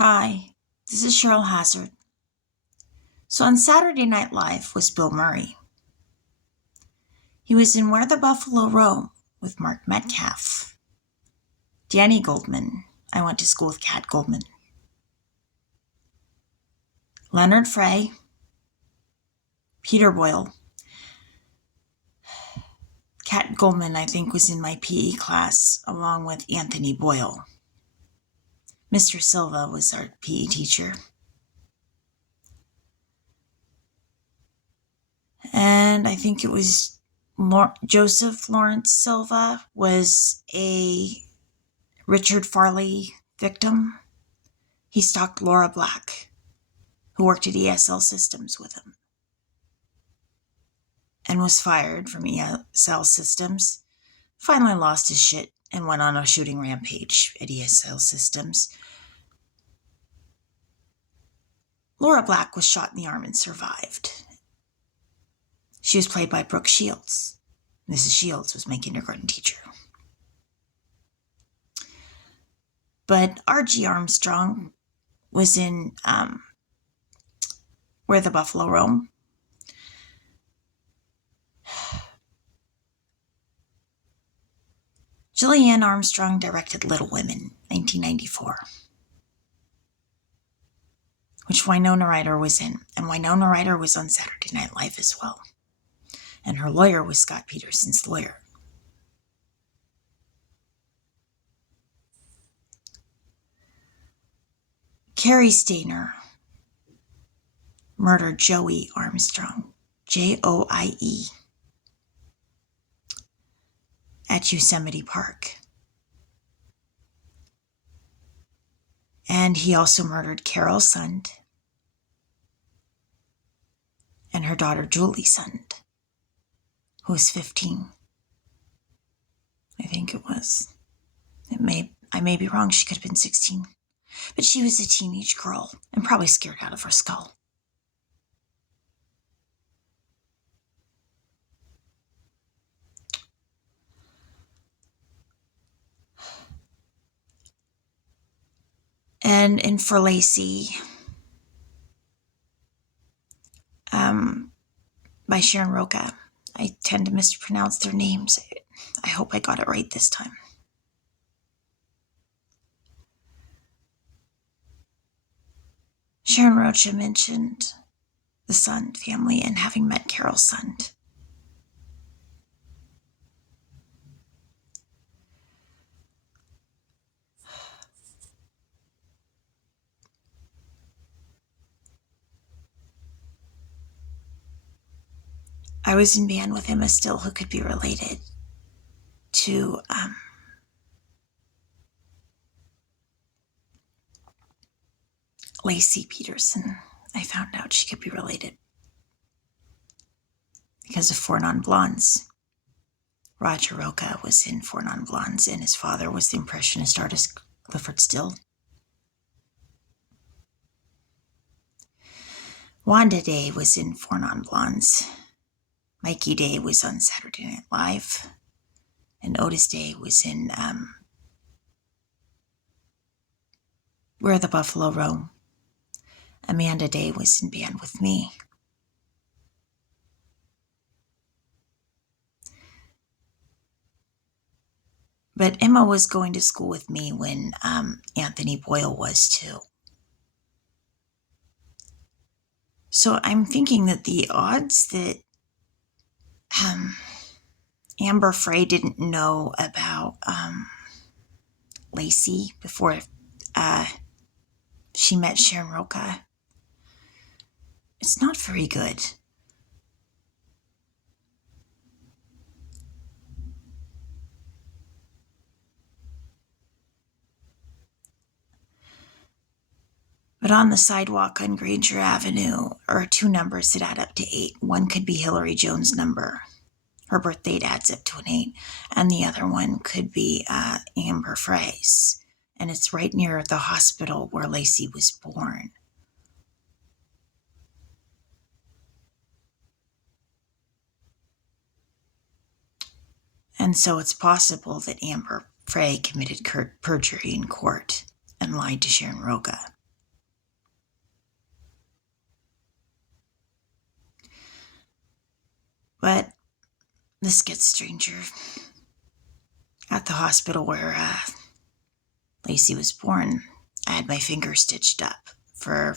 Hi, this is Cheryl Hazzard. So on Saturday Night Live was Bill Murray. He was in Where the Buffalo Roam with Mark Metcalf. Danny Goldman. I went to school with Kat Goldman. Leonard Frey. Peter Boyle. Kat Goldman, I think, was in my PE class along with Anthony Boyle. Mr. Silva was our PE teacher. And I think it was Joseph Lawrence Silva was a Richard Farley victim. He stalked Laura Black, who worked at ESL Systems with him, and was fired from ESL Systems, finally lost his shit, and went on a shooting rampage at ESL Systems. Laura Black was shot in the arm and survived. She was played by Brooke Shields. Mrs. Shields was my kindergarten teacher. But R.G. Armstrong was in Where the Buffalo Roam. Julianne Armstrong directed Little Women, 1994, which Winona Ryder was in. And Winona Ryder was on Saturday Night Live as well. And her lawyer was Scott Peterson's lawyer. Carrie Stainer murdered Joey Armstrong, Joie, at Yosemite Park. And he also murdered Carol Sund and her daughter Julie Sund, who was 15. I think it was. I may be wrong, she could have been 16. But she was a teenage girl and probably scared out of her skull. And for Lacey, by Sharon Roca. I tend to mispronounce their names. I hope I got it right this time. Sharon Rocha mentioned the Sund family and having met Carol Sund. I was in band with Emma Still, who could be related to Lacey Peterson. I found out she could be related because of Four Non Blondes. Roger Roca was in Four Non Blondes, and his father was the Impressionist artist Clifford Still. Wanda Day was in Four Non Blondes. Mikey Day was on Saturday Night Live. And Otis Day was in Where the Buffalo Roam. Amanda Day was in band with me. But Emma was going to school with me when Anthony Boyle was too. So I'm thinking that the odds that Amber Frey didn't know about Lacey before she met Sharon Roca, it's not very good. But on the sidewalk on Granger Avenue are two numbers that add up to 8. One could be Hillary Jones' number. Her birth date adds up to an 8. And the other one could be Amber Frey's. And it's right near the hospital where Lacey was born. And so it's possible that Amber Frey committed perjury in court and lied to Sharon Roca. But this gets stranger. At the hospital where Lacey was born, I had my finger stitched up I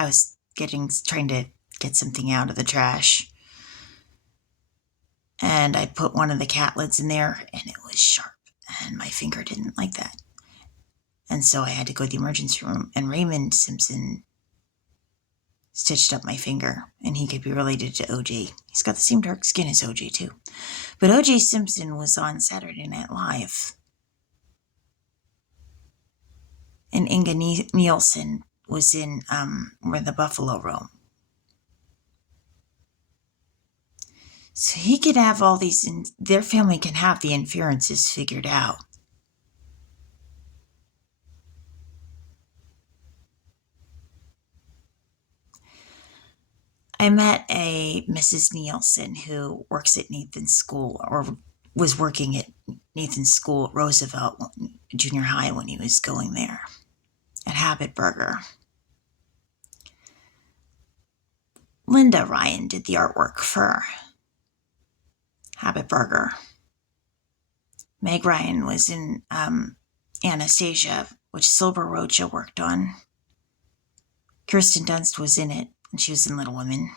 was trying to get something out of the trash. And I put one of the cat lids in there and it was sharp. And my finger didn't like that. And so I had to go to the emergency room, and Raymond Simpson stitched up my finger, and he could be related to O.J. He's got the same dark skin as O.J. too. But O.J. Simpson was on Saturday Night Live. And Inga Nielsen was in Where the Buffalo Roam. So he could have all these, and their family can have the inferences figured out. I met a Mrs. Nielsen who works at Nathan's school, or was working at Nathan's school at Roosevelt Junior High when he was going there, at Habit Burger. Linda Ryan did the artwork for Habit Burger. Meg Ryan was in Anastasia, which Silver Rocha worked on. Kirsten Dunst was in it, and she was in Little Women.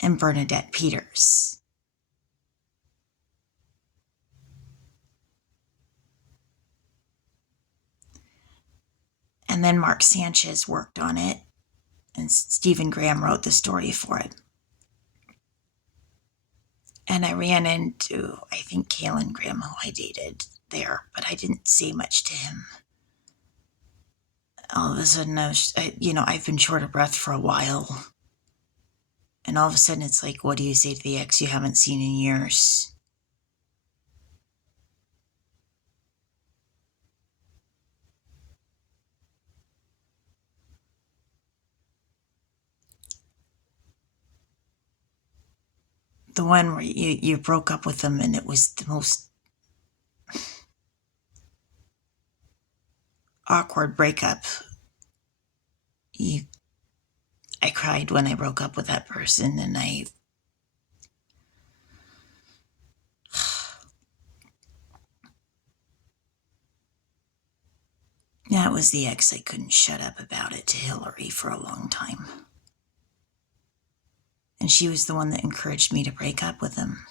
And Bernadette Peters. And then Mark Sanchez worked on it, and Stephen Graham wrote the story for it. And I ran into, I think, Kalen Graham, who I dated there, but I didn't say much to him. All of a sudden, I've been short of breath for a while. And all of a sudden, it's like, what do you say to the ex you haven't seen in years? The one where you broke up with them and it was the most awkward breakup. I cried when I broke up with that person, and that was the ex I couldn't shut up about it to Hillary for a long time. And she was the one that encouraged me to break up with him.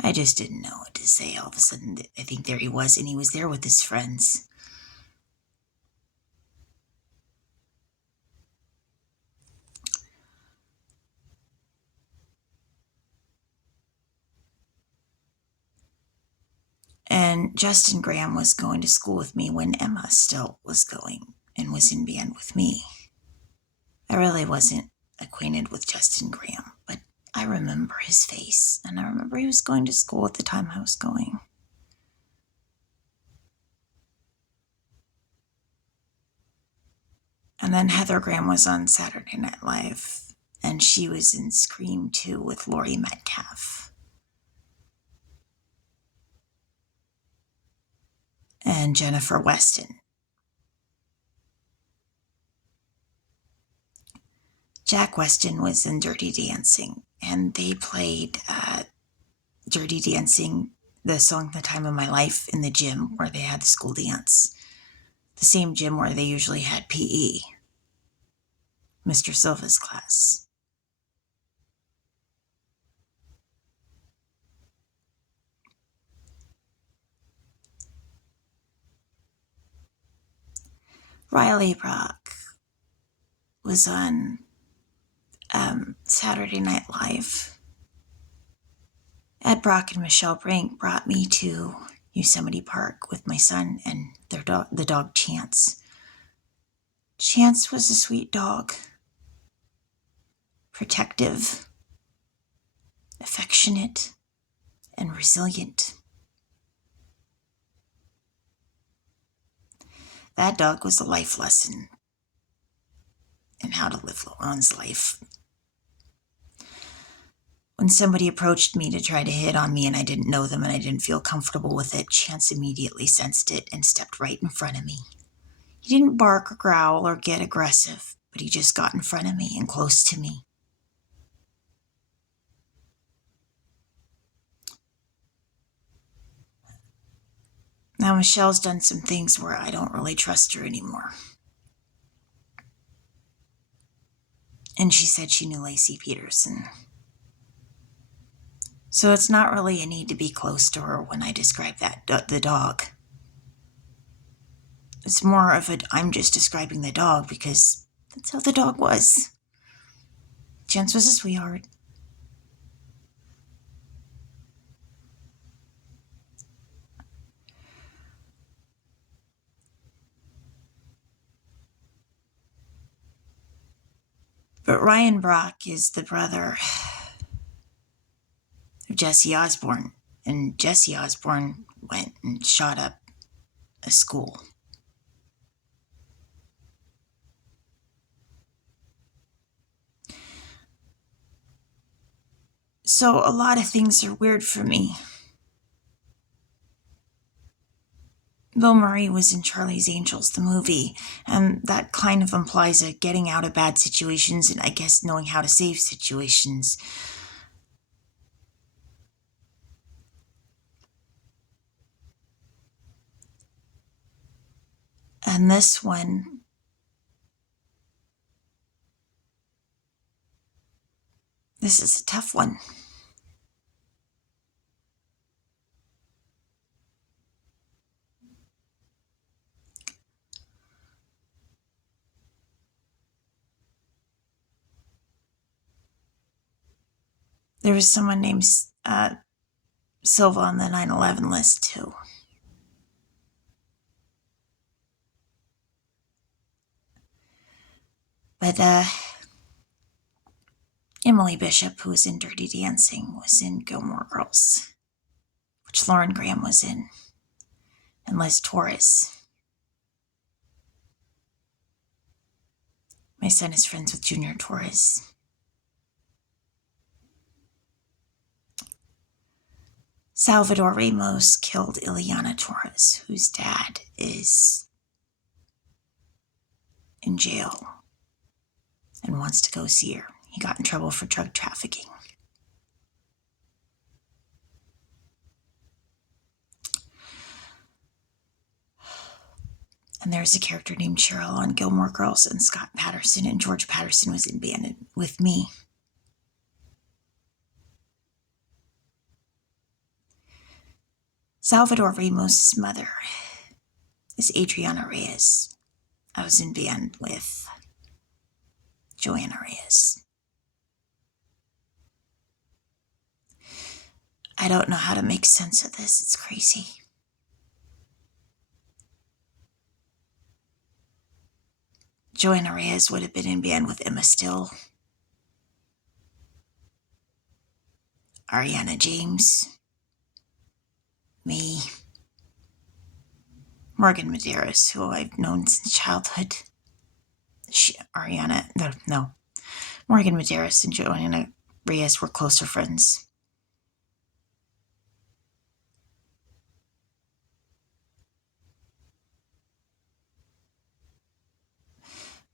I just didn't know what to say. All of a sudden, I think there he was, and he was there with his friends. And Justin Graham was going to school with me when Emma still was going and was in band with me. I really wasn't acquainted with Justin Graham, but I remember his face, and I remember he was going to school at the time I was going. And then Heather Graham was on Saturday Night Live, and she was in Scream 2 with Laurie Metcalf. And Jennifer Weston. Jack Weston was in Dirty Dancing, and they played Dirty Dancing, the song The Time of My Life, in the gym where they had the school dance. The same gym where they usually had PE. Mr. Silva's class. Riley Brock was on Saturday Night Live. Ed Brock and Michelle Brink brought me to Yosemite Park with my son and the dog Chance. Chance was a sweet dog. Protective, affectionate, and resilient. That dog was a life lesson in how to live one's life. When somebody approached me to try to hit on me and I didn't know them and I didn't feel comfortable with it, Chance immediately sensed it and stepped right in front of me. He didn't bark or growl or get aggressive, but he just got in front of me and close to me. Now, Michelle's done some things where I don't really trust her anymore. And she said she knew Lacey Peterson. So it's not really a need to be close to her when I describe the dog. It's more of I'm just describing the dog because that's how the dog was. Chance was a sweetheart. But Ryan Brock is the brother of Jesse Osborne, and Jesse Osborne went and shot up a school. So a lot of things are weird for me. Bill Murray was in Charlie's Angels, the movie, and that kind of implies a getting out of bad situations and I guess knowing how to save situations. And this one, this is a tough one. There was someone named Silva on the 9/11 list, too. But Emily Bishop, who was in Dirty Dancing, was in Gilmore Girls, which Lauren Graham was in, and Liz Torres. My son is friends with Junior Torres. Salvador Ramos killed Ileana Torres, whose dad is in jail and wants to go see her. He got in trouble for drug trafficking. And there's a character named Cheryl on Gilmore Girls, and Scott Patterson and George Patterson was in Bandit with me. Salvador Ramos' mother is Adriana Reyes. I was in band with Joanna Reyes. I don't know how to make sense of this. It's crazy. Joanna Reyes would have been in band with Emma Still, Ariana James, me, Morgan Medeiros, who I've known since childhood. Morgan Medeiros and Joanna Reyes were closer friends.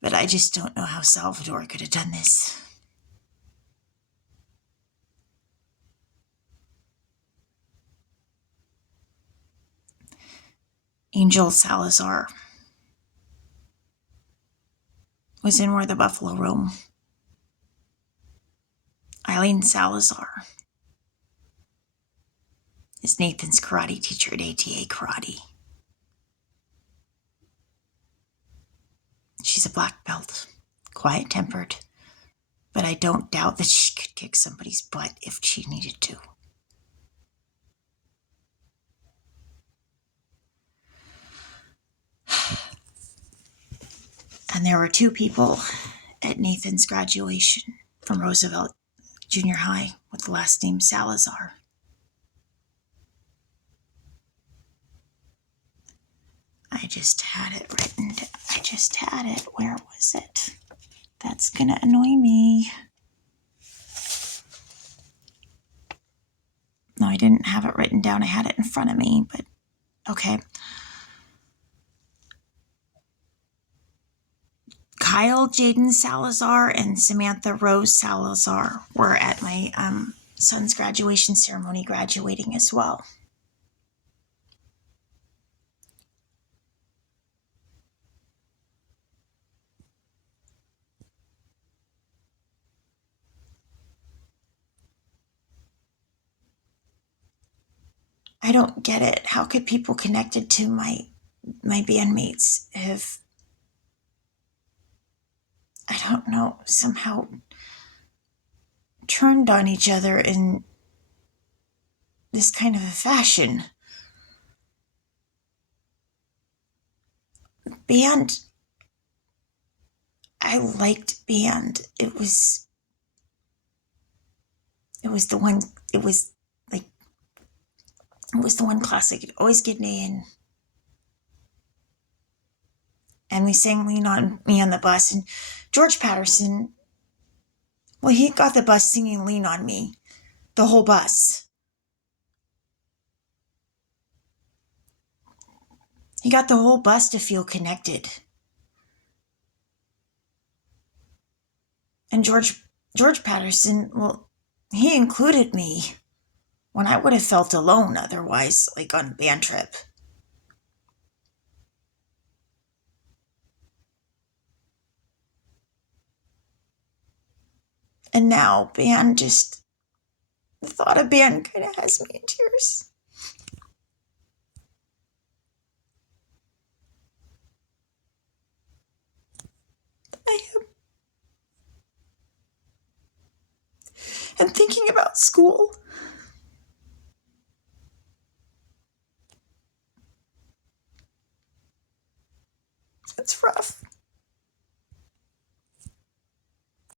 But I just don't know how Salvador could have done this. Angel Salazar was in Where the Buffalo Roam. Eileen Salazar is Nathan's karate teacher at ATA Karate. She's a black belt, quiet-tempered, but I don't doubt that she could kick somebody's butt if she needed to. And there were two people at Nathan's graduation from Roosevelt Junior High with the last name Salazar. I just had it written. Where was it? That's gonna annoy me. No, I didn't have it written down. I had it in front of me, but okay. Kyle Jaden Salazar and Samantha Rose Salazar were at my son's graduation ceremony graduating as well. I don't get it. How could people connected to my bandmates have, I don't know, somehow turned on each other in this kind of a fashion? Band, I liked band. It was the one, it was like, it was the one class I could always get an A in. And we sang Lean On Me on the bus. And George Patterson, well, he got the bus singing Lean On Me, the whole bus. He got the whole bus to feel connected. And George Patterson, well, he included me when I would have felt alone otherwise, like on a band trip. And now band just, the thought of band kind of has me in tears. I am. And thinking about school. It's rough.